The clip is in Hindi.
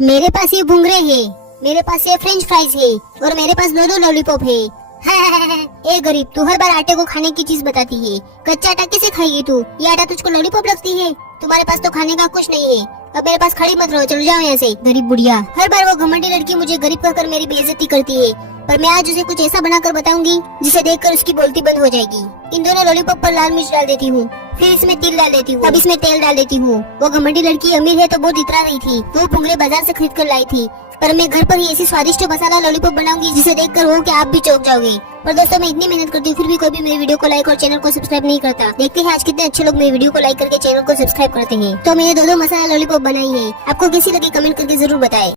मेरे पास ये भुंगरे है, मेरे पास ये फ्रेंच फ्राइज है और मेरे पास दो दो लॉलीपॉप है। ए गरीब, तू हर बार आटे को खाने की चीज बताती है। कच्चा आटा कैसे खाएगी तू? ये आटा तुझको लॉलीपॉप लगती है? तुम्हारे पास तो खाने का कुछ नहीं है। अब मेरे पास खड़ी मत रहो, चल जाओ यहाँ से। गरीब बुढ़िया, हर बार वो घमंडी लड़की मुझे गरीब कहकर मेरी बेइज्जती करती है, पर मैं आज उसे कुछ ऐसा बनाकर बताऊंगी जिसे देखकर उसकी बोलती बंद हो जाएगी। इन दोनों लॉलीपॉप पर लाल मिर्च डाल देती हूँ, फिर इसमें तिल डाल देती हूँ, अब इसमें तेल डाल देती हूँ। वो घमंडी लड़की अमीर है तो बहुत इतरा रही थी, वो भुंगरे बाजार से खरीद कर लाई थी, पर मैं घर पर ही ऐसी स्वादिष्ट मसाला लॉलीपॉप बनाऊंगी जिसे देखकर हो कि आप भी चौंक जाओगे। पर दोस्तों, मैं इतनी मेहनत करती हूँ फिर भी कोई भी मेरी वीडियो को लाइक और चैनल को सब्सक्राइब नहीं करता। देखते हैं आज कितने अच्छे लोग मेरी वीडियो को लाइक करके चैनल को सब्सक्राइब करते हैं। तो मैंने दो दो मसाला लॉलीपॉप बनाई है, आपको कैसी लगी कमेंट करके जरूर बताएं।